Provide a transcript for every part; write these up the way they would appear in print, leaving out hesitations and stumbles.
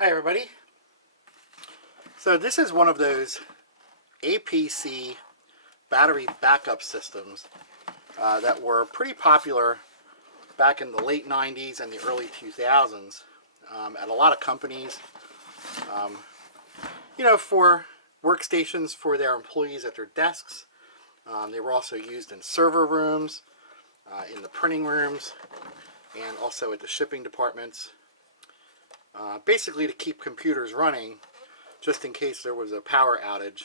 Hi everybody. So this is one of those APC battery backup systems that were pretty popular back in the late 90s and the early 2000s at a lot of companies, for workstations for their employees at their desks. They were also used in server rooms, in the printing rooms, and also at the shipping departments. Basically to keep computers running just in case there was a power outage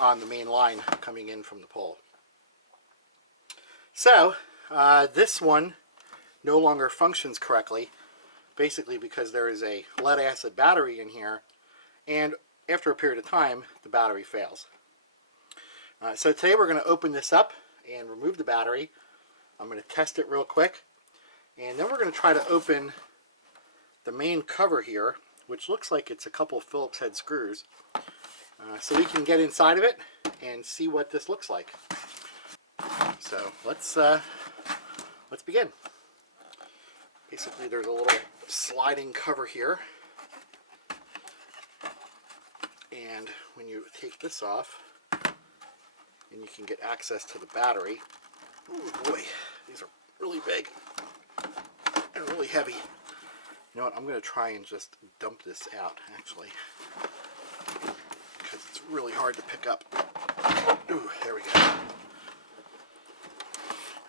on the main line coming in from the pole. So this one no longer functions correctly, basically because there is a lead acid battery in here, and after a period of time the battery fails. So today we're going to open this up and remove the battery. I'm going to test it real quick, and then we're going to try to open the main cover here, which looks like it's a couple of Phillips head screws, so we can get inside of it and see what this looks like. So let's begin. Basically there's a little sliding cover here, and when you take this off, and you can get access to the battery. Oh boy, these are really big and really heavy. You know what, I'm going to try and just dump this out, actually, because it's really hard to pick up. Ooh, there we go.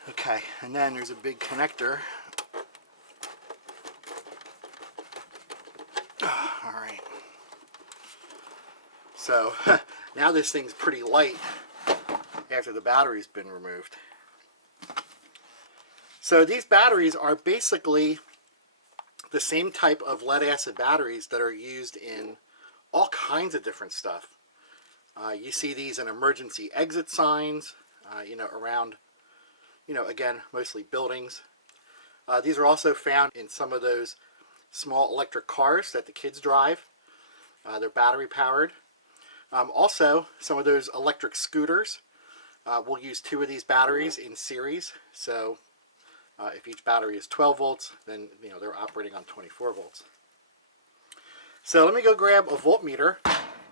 Okay, and then there's a big connector. Alright. So, now this thing's pretty light after the battery's been removed. So these batteries are basically the same type of lead acid batteries that are used in all kinds of different stuff. You see these in emergency exit signs, around, again, mostly buildings. These are also found in some of those small electric cars that the kids drive. They're battery powered. Also, some of those electric scooters will use two of these batteries in series. So if each battery is 12 volts, then they're operating on 24 volts. So let me go grab a voltmeter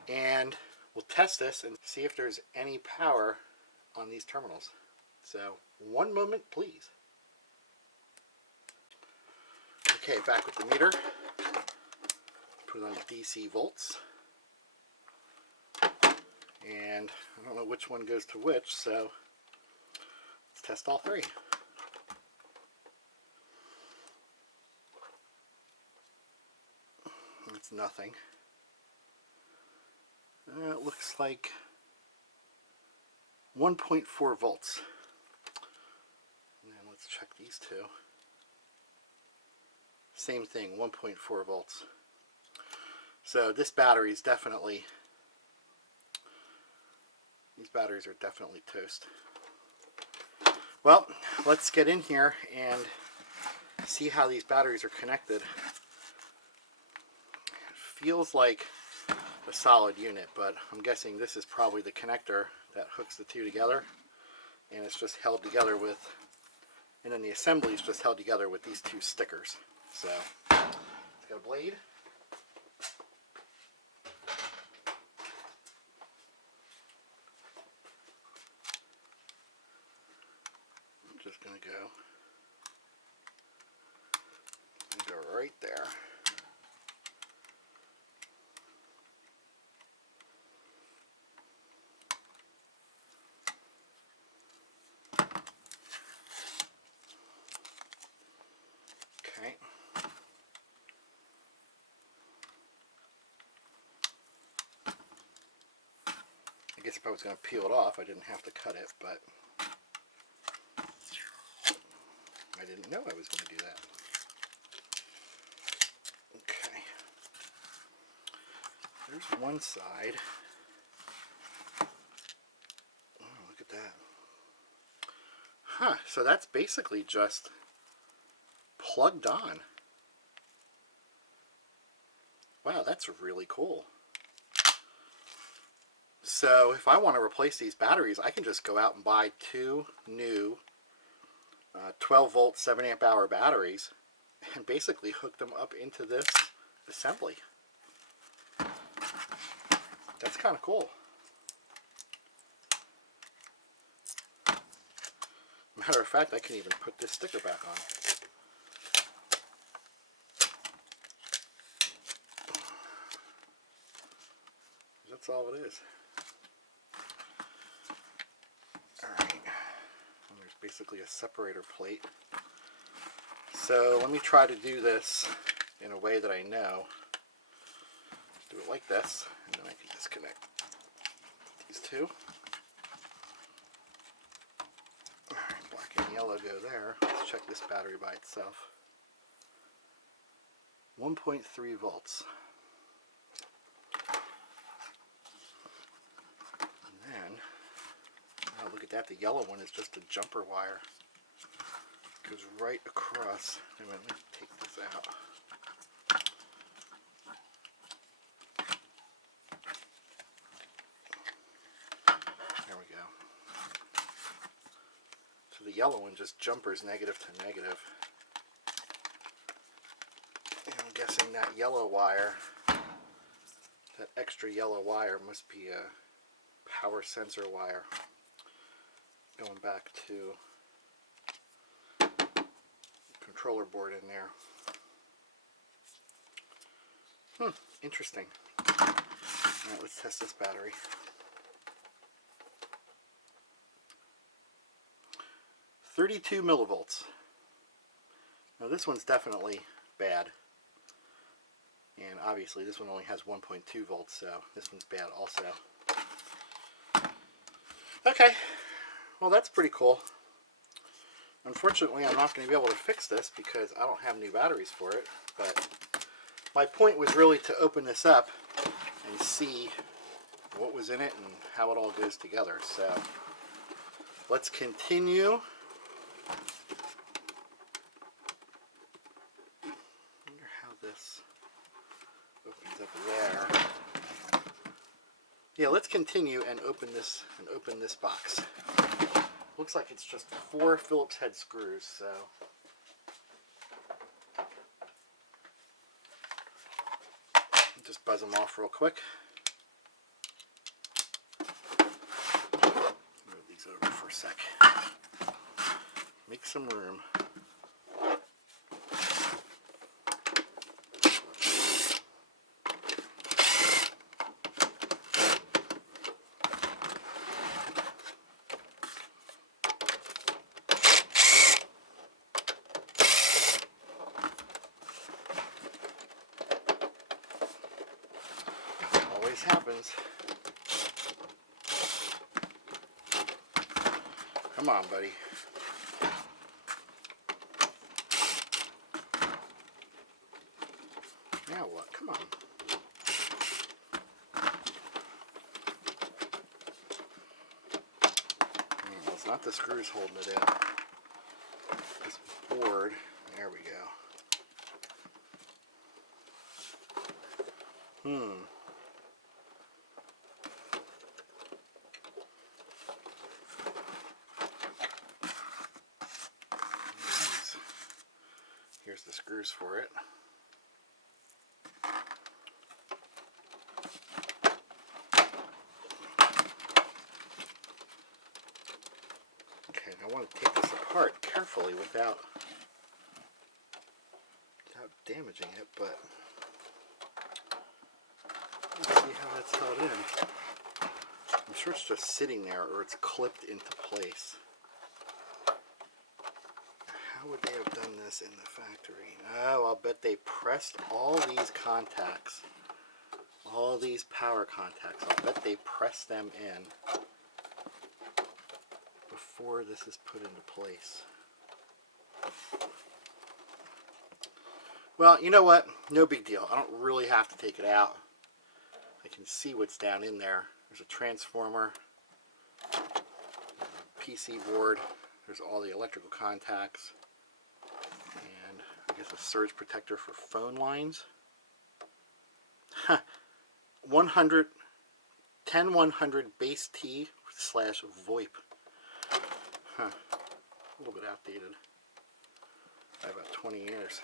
and we'll test this and see if there's any power on these terminals. So one moment, please. Okay, back with the meter. Put it on DC volts. And I don't know which one goes to which, so let's test all three. It's nothing. It looks like 1.4 volts. And then let's check these two. Same thing, 1.4 volts. So this battery is definitely, these batteries are definitely toast. Well, let's get in here and see how these batteries are connected. Feels like a solid unit, but I'm guessing this is probably the connector that hooks the two together, and it's just held together with, and then the assembly is just held together with these two stickers. So it's got a blade. I'm just going to go right there. Okay. I guess if I was going to peel it off, I didn't have to cut it, but I didn't know I was going to do that. Okay. There's one side. Oh, look at that. Huh, so that's basically just plugged on. Wow, that's really cool. So if I want to replace these batteries, I can just go out and buy two new 12 volt 7 amp hour batteries and basically hook them up into this assembly. That's kind of cool. Matter of fact, I can even put this sticker back on. That's all it is. Alright, and there's basically a separator plate. So let me try to do this in a way that I know. Do it like this, and then I can disconnect these two. Alright, black and yellow go there. Let's check this battery by itself. 1.3 volts. And then, oh, look at that, the yellow one is just a jumper wire. It goes right across. Wait a minute, let me take this out. There we go. So the yellow one just jumpers negative to negative. And I'm guessing that yellow wire, that extra yellow wire, must be a power sensor wire going back to the controller board in there. Interesting. Alright, let's test this battery. 32 millivolts. Now this one's definitely bad. And obviously this one only has 1.2 volts, so this one's bad also. Okay, well that's pretty cool. Unfortunately, I'm not going to be able to fix this because I don't have new batteries for it, but my point was really to open this up and see what was in it and how it all goes together. So let's continue. I wonder how this opens up there. Yeah, let's continue and open this box. Looks like it's just 4 Phillips head screws, so just buzz them off real quick. Move these over for a sec. Make some room. Always happens. Come on, buddy. Now what? Come on. Well, it's not the screws holding it in. This board. There we go. Here's the screws for it. Okay, I want to take this apart carefully without damaging it, but let's see how that's held in. I'm sure it's just sitting there or it's clipped into place. How would they have done this in the factory? Oh, I'll bet they pressed all these contacts, all these power contacts. I'll bet they pressed them in before this is put into place. Well, you know what? No big deal. I don't really have to take it out. I can see what's down in there. There's a transformer, a PC board, there's all the electrical contacts, and I guess a surge protector for phone lines. 100 base T / VoIP. A little bit outdated by about 20 years.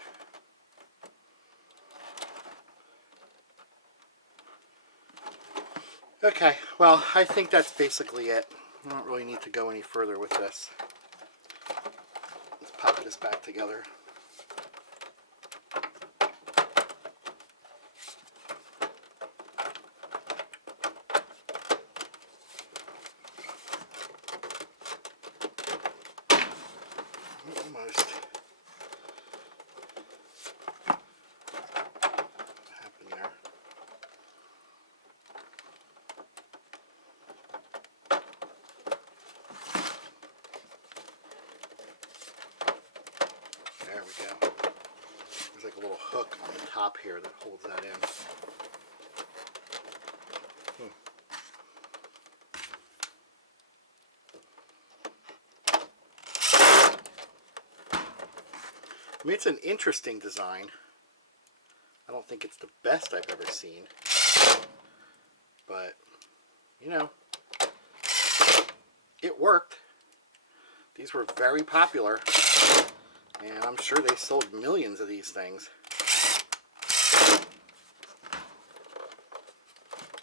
Okay, well, I think that's basically it. I don't really need to go any further with this. Let's pop this back together. Almost. What happened there? There we go. There's like a little hook on the top here that holds that in. I mean, it's an interesting design. I don't think it's the best I've ever seen. But, you know, it worked. These were very popular. And I'm sure they sold millions of these things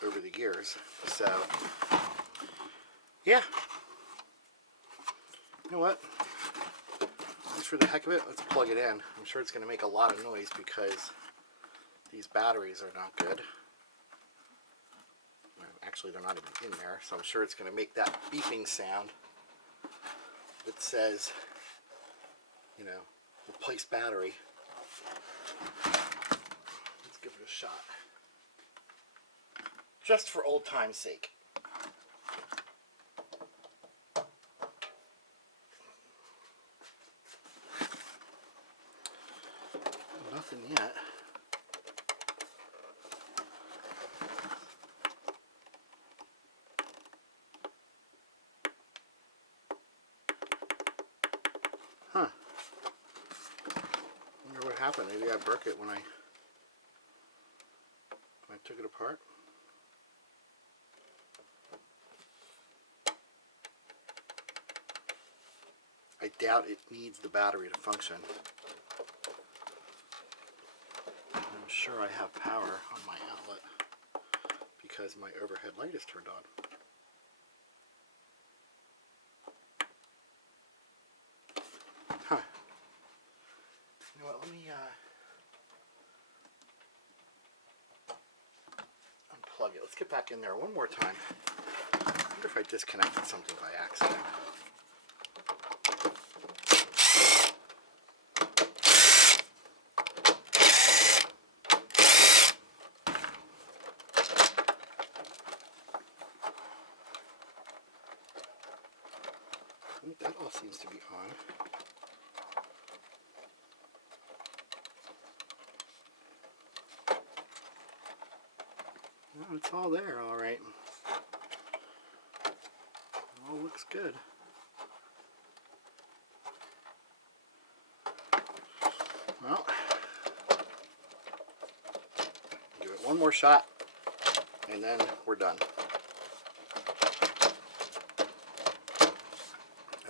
over the years. So, yeah. You know what? Just for the heck of it, let's plug it in. I'm sure it's going to make a lot of noise because these batteries are not good. Actually, they're not even in there, so I'm sure it's going to make that beeping sound that says, you know, replace battery. Let's give it a shot. Just for old time's sake. Nothing yet. Huh. Wonder what happened. Maybe I broke it when I took it apart. I doubt it needs the battery to function. I'm sure I have power on my outlet because my overhead light is turned on. Huh. You know what, let me unplug it. Let's get back in there one more time. I wonder if I disconnected something by accident. I think that all seems to be on. Well, it's all there, all right. All looks good. Well, give it one more shot, and then we're done.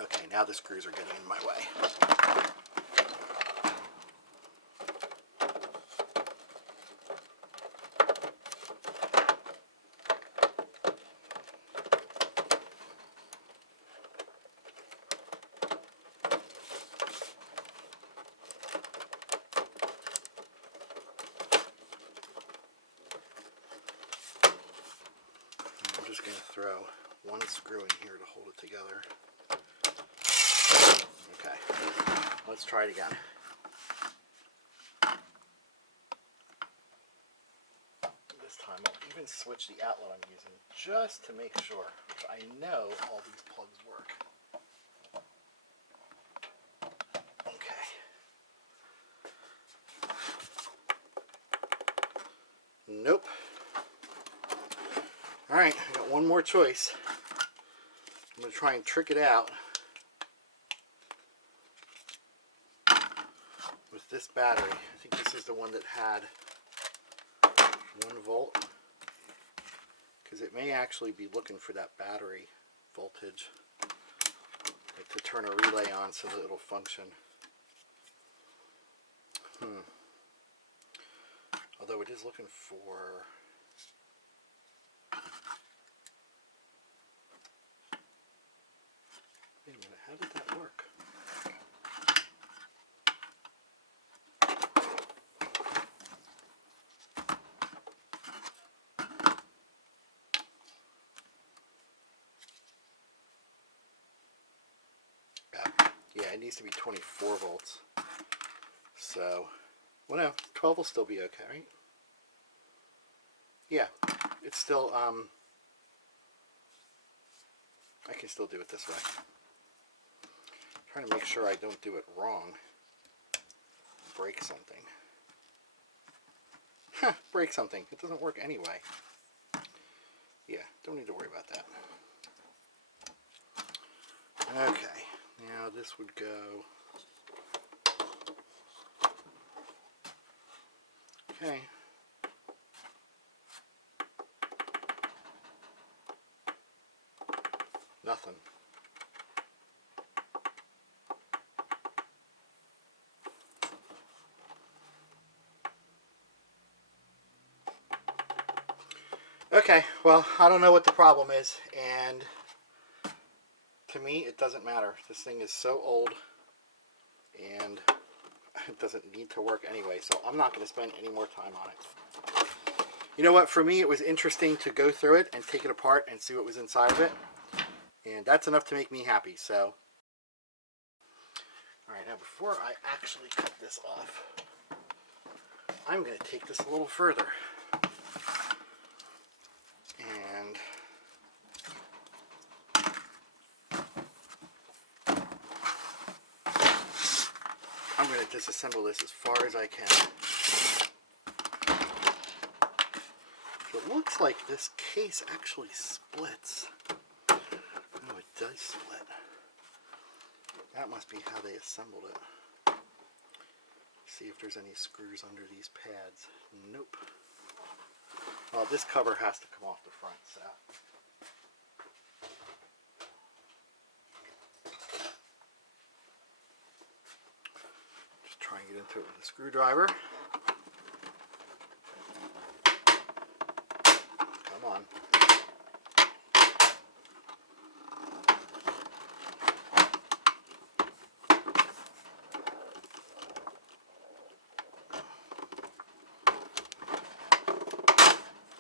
Okay, now the screws are getting in my way. I'm just going to throw one screw in here to hold it together. Okay, let's try it again. This time I'll even switch the outlet I'm using just to make sure. I know all these plugs work. Okay. Nope. Alright, I got one more choice. I'm going to try and trick it out with this battery. I think this is the one that had 1 volt, because it may actually be looking for that battery voltage, like to turn a relay on so that it'll function. Although it is looking for it needs to be 24 volts. So, well, no, 12 will still be okay, right? Yeah, it's still, I can still do it this way. I'm trying to make sure I don't do it wrong. Break something. Break something. It doesn't work anyway. Yeah, don't need to worry about that. Okay, now this would go. Okay. Nothing. Okay, well, I don't know what the problem is, and to me, it doesn't matter. This thing is so old, and it doesn't need to work anyway, so I'm not going to spend any more time on it. You know what? For me, it was interesting to go through it and take it apart and see what was inside of it, and that's enough to make me happy, so. Alright, now before I actually cut this off, I'm going to take this a little further. And I'm going to disassemble this as far as I can. So it looks like this case actually splits. Oh, it does split. That must be how they assembled it. See if there's any screws under these pads. Nope. Well, this cover has to come off the front, so. Just try and get into it with a screwdriver. Come on.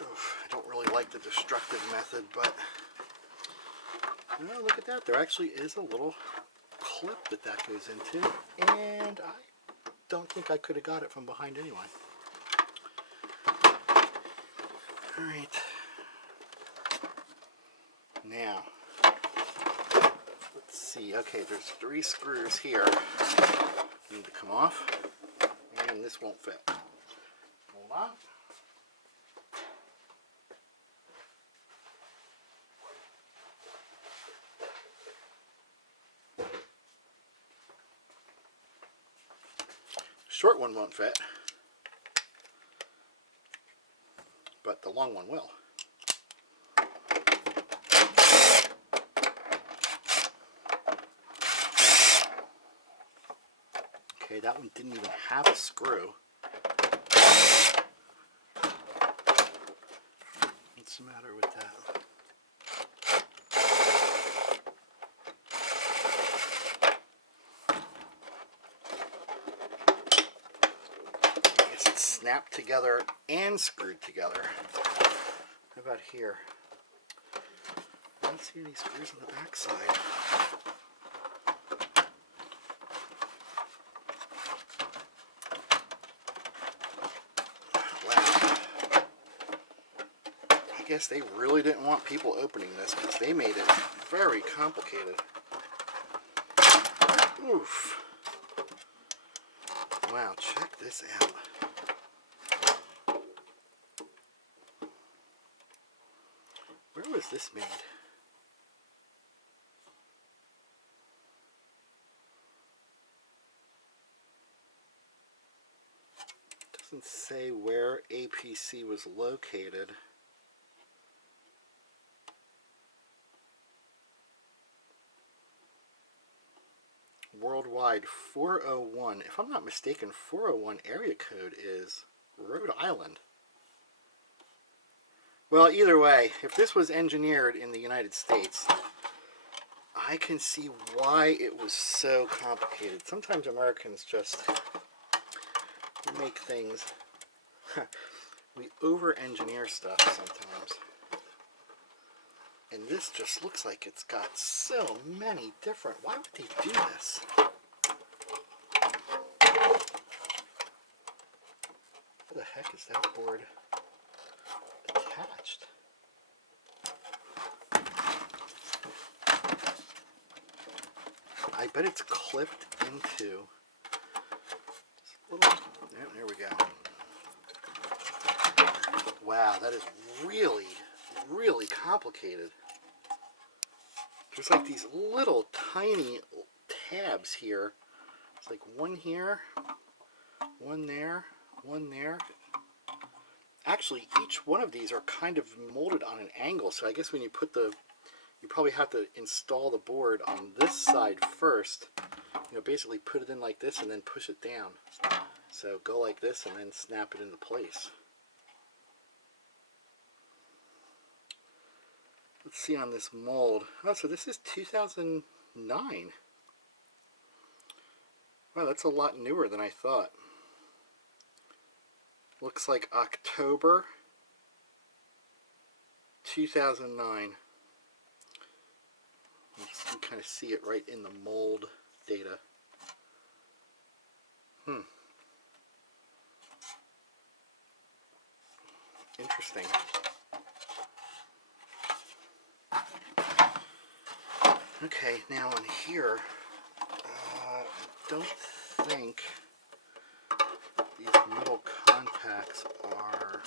Oof, I don't really like the destructive method, but oh, look at that. There actually is a little clip that goes into, and I don't think I could have got it from behind anyway. Alright. Now, let's see. Okay, there's 3 screws here. Need to come off, and this won't fit. Hold on. Short one won't fit, but the long one will. Okay, that one didn't even have a screw. What's the matter with that? It's snapped together and screwed together. How about here? I don't see any screws on the back side. I guess they really didn't want people opening this because they made it very complicated. Oof. Wow, check this out. Where was this made? Doesn't say where APC was located. Worldwide 401. If I'm not mistaken, 401 area code is Rhode Island. Well, either way, if this was engineered in the United States, I can see why it was so complicated. Sometimes Americans just make things, we over-engineer stuff sometimes. And this just looks like it's got so many different, why would they do this? heck is that board attached? I bet it's clipped into this little, yeah, there we go. Wow, that is really, really complicated. There's like these little tiny tabs here. It's like one here, one there, one there. Actually, each one of these are kind of molded on an angle, so I guess when you put the, you probably have to install the board on this side first. You know, basically put it in like this and then push it down. So go like this and then snap it into place. Let's see on this mold. Oh, so this is 2009. Wow, that's a lot newer than I thought. Looks like October 2009. You can kind of see it right in the mold data. Interesting. Okay, now on here, don't think these metal contacts are,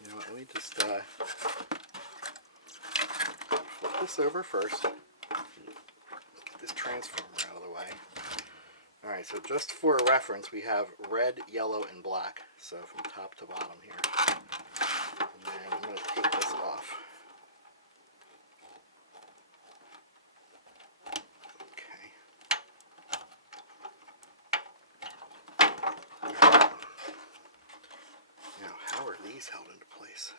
you know what, let me just flip this over first, get this transformer out of the way. Alright, so just for reference, we have red, yellow, and black, so from top to bottom here. And then I'm going to take this off. Okay. Now, how are these held into place?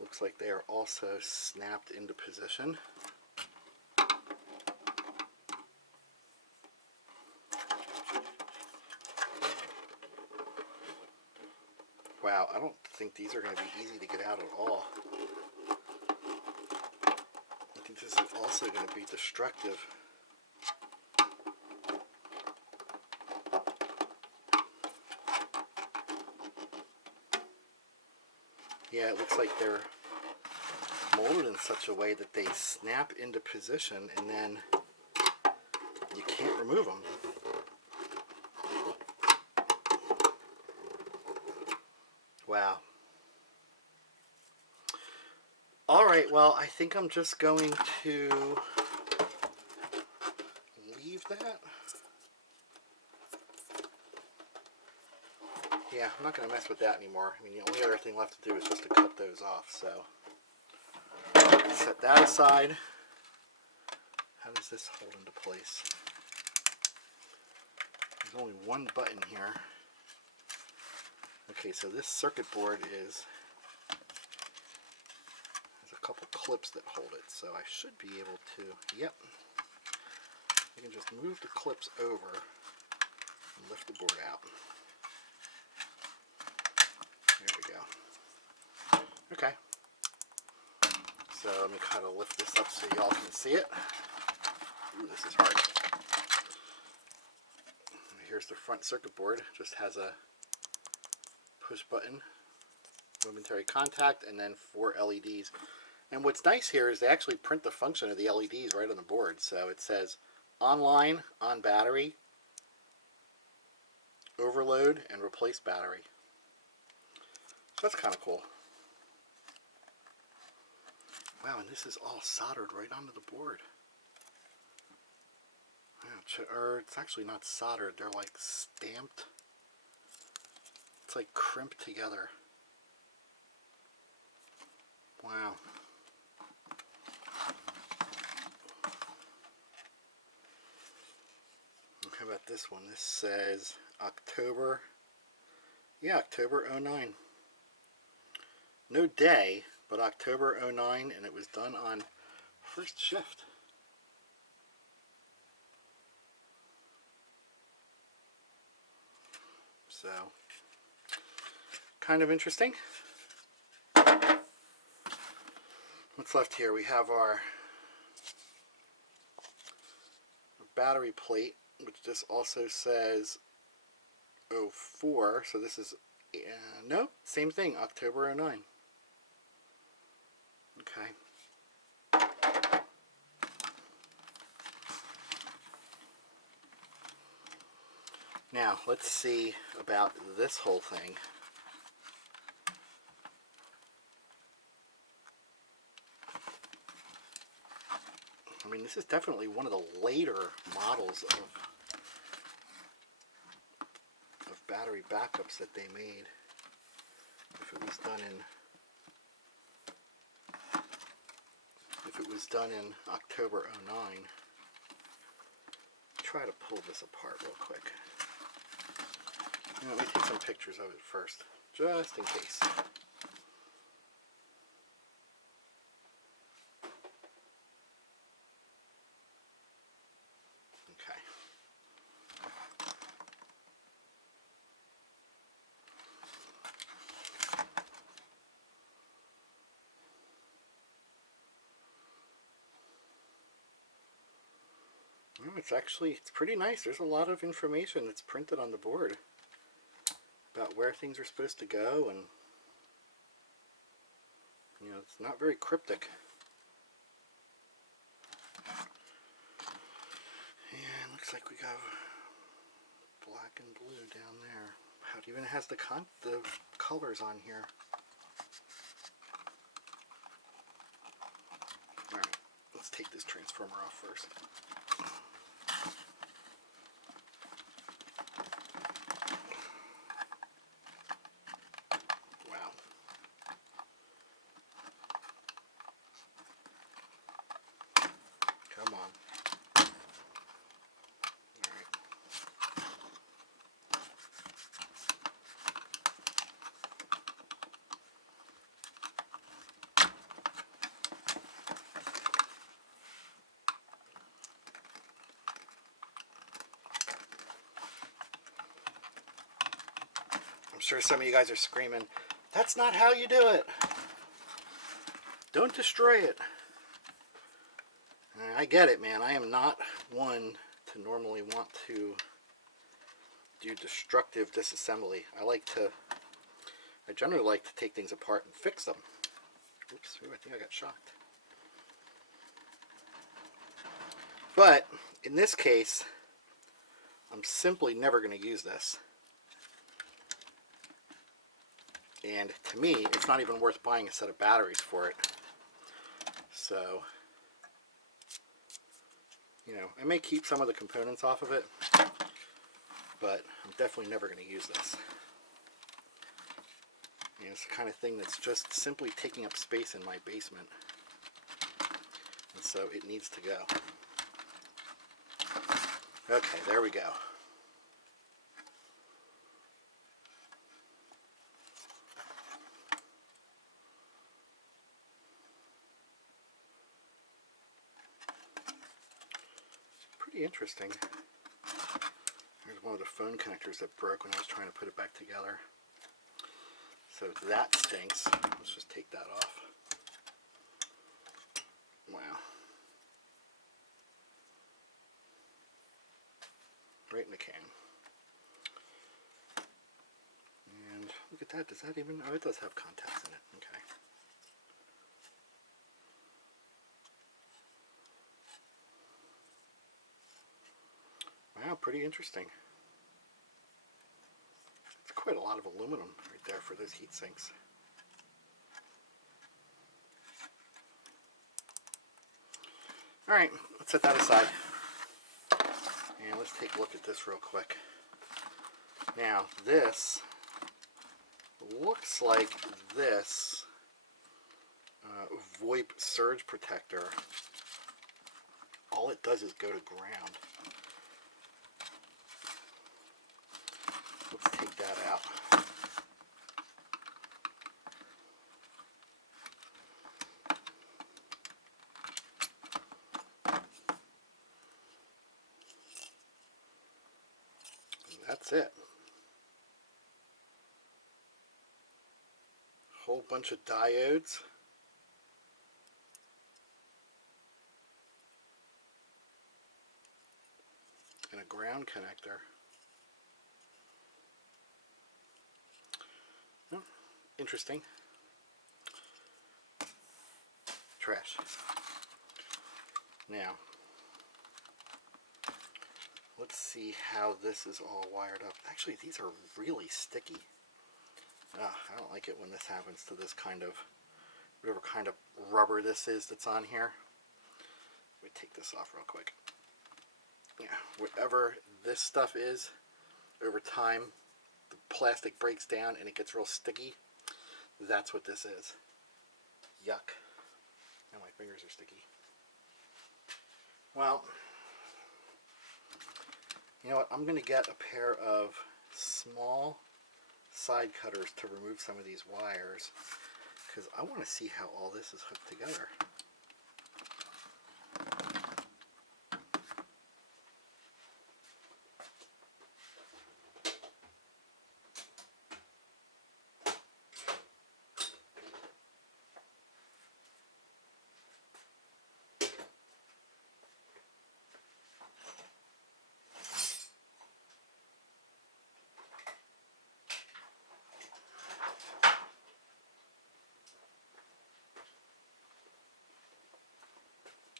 Looks like they are also snapped into position. Wow, I don't think these are going to be easy to get out at all. I think this is also going to be destructive. Yeah, it looks like they're molded in such a way that they snap into position and then you can't remove them. Wow. Alright, well, I think I'm just going to leave that. Yeah, I'm not going to mess with that anymore. I mean, the only other thing left to do is just to cut those off, so set that aside. How does this hold into place? There's only one button here. Okay, so this circuit board has a couple clips that hold it, so I should be able to, yep. You can just move the clips over and lift the board out. There we go. Okay. So let me kind of lift this up so y'all can see it. Ooh, this is hard. Here's the front circuit board. Just has a push button, momentary contact, and then 4 LEDs. And what's nice here is they actually print the function of the LEDs right on the board. So it says online, on battery, overload, and replace battery. So that's kind of cool. Wow, and this is all soldered right onto the board. Or it's actually not soldered, they're like stamped. It's like crimped together. Wow. How about this one? This says October. Yeah, October 09. No day, but October 09, and it was done on first shift. So, kind of interesting. What's left here? We have our battery plate, which just also says 04, so this is, no, same thing, October 09. Okay. Now, let's see about this whole thing. I mean, this is definitely one of the later models of battery backups that they made. If it was done in October 09. Try to pull this apart real quick. Let me take some pictures of it first, just in case. Okay. Well, it's pretty nice. There's a lot of information that's printed on the board about where things are supposed to go, and it's not very cryptic. And looks like we got black and blue down there. It even has the colors on here. Alright, let's take this transformer off first. Wow. Come on. I'm sure some of you guys are screaming, "That's not how you do it. Don't destroy it." And I get it, man. I am not one to normally want to do destructive disassembly. I generally like to take things apart and fix them. Oops, I think I got shocked. But in this case, I'm simply never going to use this. And to me, it's not even worth buying a set of batteries for it. So, I may keep some of the components off of it, but I'm definitely never going to use this. It's the kind of thing that's just simply taking up space in my basement. And so it needs to go. Okay, there we go. Pretty interesting. Here's one of the phone connectors that broke when I was trying to put it back together. So that stinks. Let's just take that off. Wow. Right in the can. And look at that. Does that even... Oh, it does have contacts in it. Okay. Wow, pretty interesting. It's quite a lot of aluminum right there for those heat sinks. Alright, let's set that aside. And let's take a look at this real quick. Now, this looks like this VoIP surge protector. All it does is go to ground. Let's take that out. And that's it. Whole bunch of diodes. a ground connector. Oh, interesting. Trash. Now, let's see how this is all wired up. Actually, these are really sticky. I don't like it when this happens to this kind of, whatever kind of rubber this is that's on here. Let me take this off real quick. Yeah, whatever this stuff is, over time, the plastic breaks down and it gets real sticky. That's what this is. Yuck. Now my fingers are sticky. Well, you know what? I'm going to get a pair of small side cutters to remove some of these wires, because I want to see how all this is hooked together.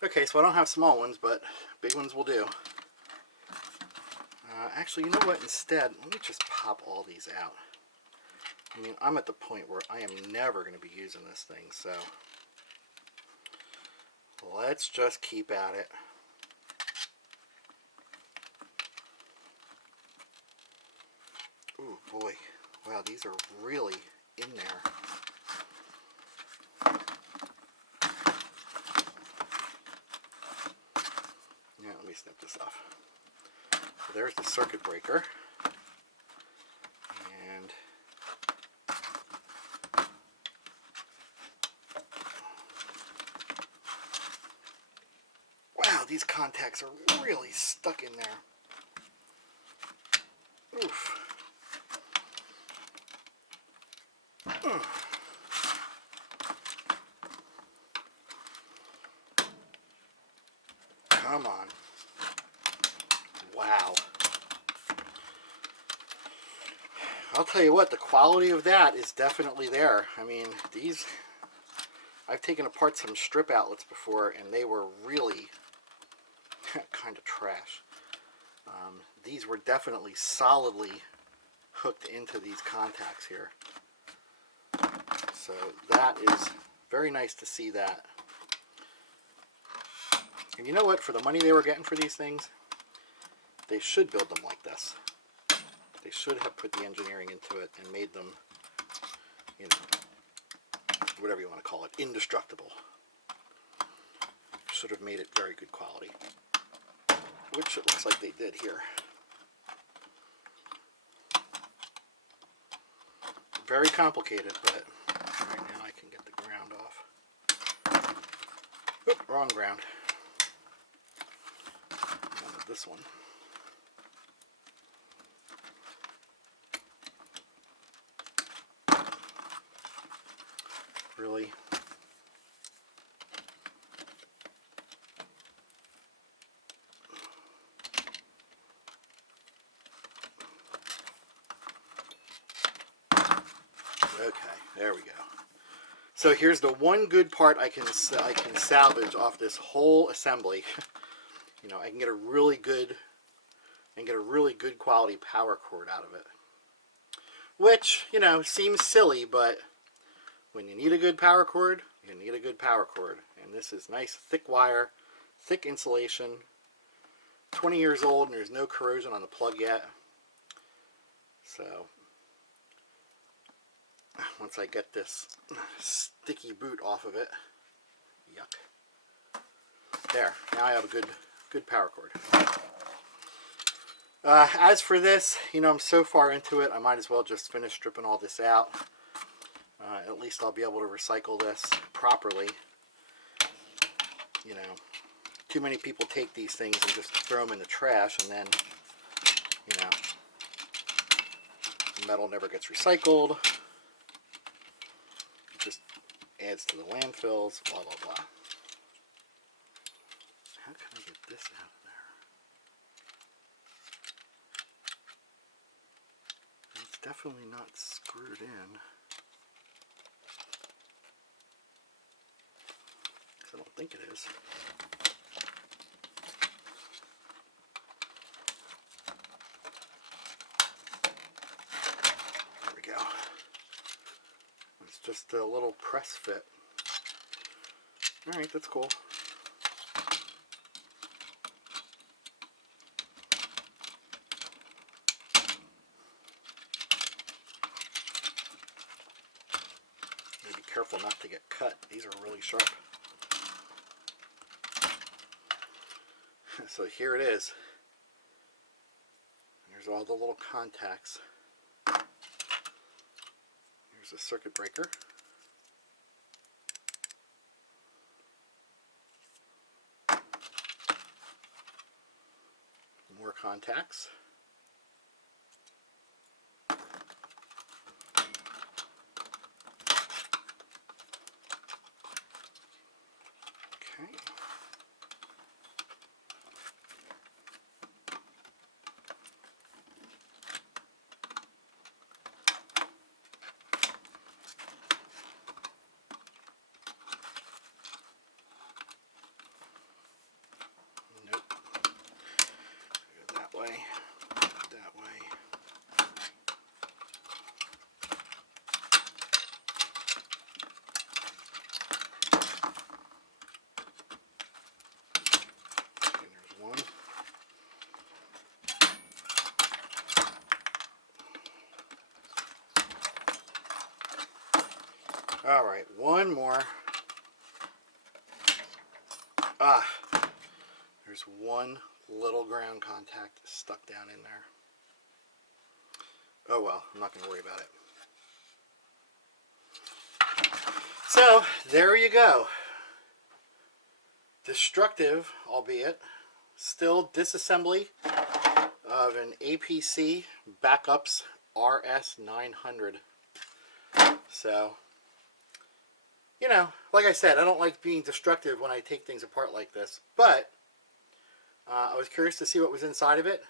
Okay, so I don't have small ones, but big ones will do. Actually, you know what? Instead, let me just pop all these out. I mean, I'm at the point where I am never going to be using this thing, so let's just keep at it. Ooh, boy. Wow, these are really in there. Yeah, let me snip this off. So there's the circuit breaker. And wow, these contacts are really stuck in there. Oof. Come on. Wow. I'll tell you what, the quality of that is definitely there. I mean, these, I've taken apart some strip outlets before and they were really kind of trash. These were definitely solidly hooked into these contacts here. So that is very nice to see that. And you know what? For the money they were getting for these things, they should build them like this. They should have put the engineering into it and made them, you know, whatever you want to call it, indestructible. Should have made it very good quality, which it looks like they did here. Very complicated, but right now I can get the ground off. Oop, wrong ground. I wanted this one. Really? Okay, there we go. So here's the one good part I can salvage off this whole assembly. You know, I can get a really good quality power cord out of it. Which, you know, seems silly, but when you need a good power cord, you need a good power cord. And this is nice thick wire, thick insulation, 20 years old, and there's no corrosion on the plug yet. So once I get this sticky boot off of it, yuck. There, now I have a good power cord. As for this, you know, I'm so far into it, I might as well just finish stripping all this out. At least I'll be able to recycle this properly. You know, too many people take these things and just throw them in the trash, and then, you know, the metal never gets recycled. It just adds to the landfills, blah, blah, blah. How can I get this out of there? definitely not screwed in. I don't think it is. There we go. It's just a little press fit. Alright, that's cool. Be careful not to get cut. These are really sharp. So here it is. There's all the little contacts. Here's a circuit breaker. More contacts. Okay. Nope. Go that way. That way. One. All right, one more. There's one little ground contact stuck down in there. Oh well, I'm not going to worry about it. So, there you go. Destructive, albeit, still disassembly of an APC Back-UPS RS 900. So, you know, like I said, I don't like being destructive when I take things apart like this, but I was curious to see what was inside of it.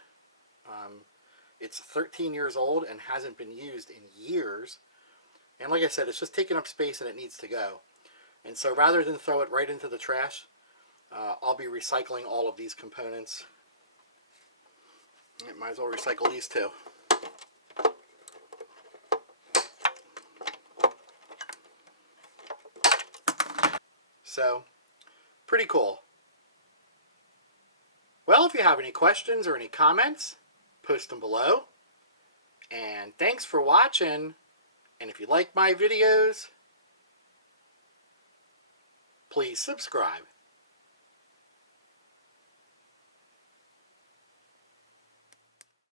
It's 13 years old and hasn't been used in years. And like I said, it's just taking up space and it needs to go. And so rather than throw it right into the trash, I'll be recycling all of these components. I might as well recycle these too. So, pretty cool. Well, if you have any questions or any comments, post them below. And thanks for watching. And if you like my videos, please subscribe.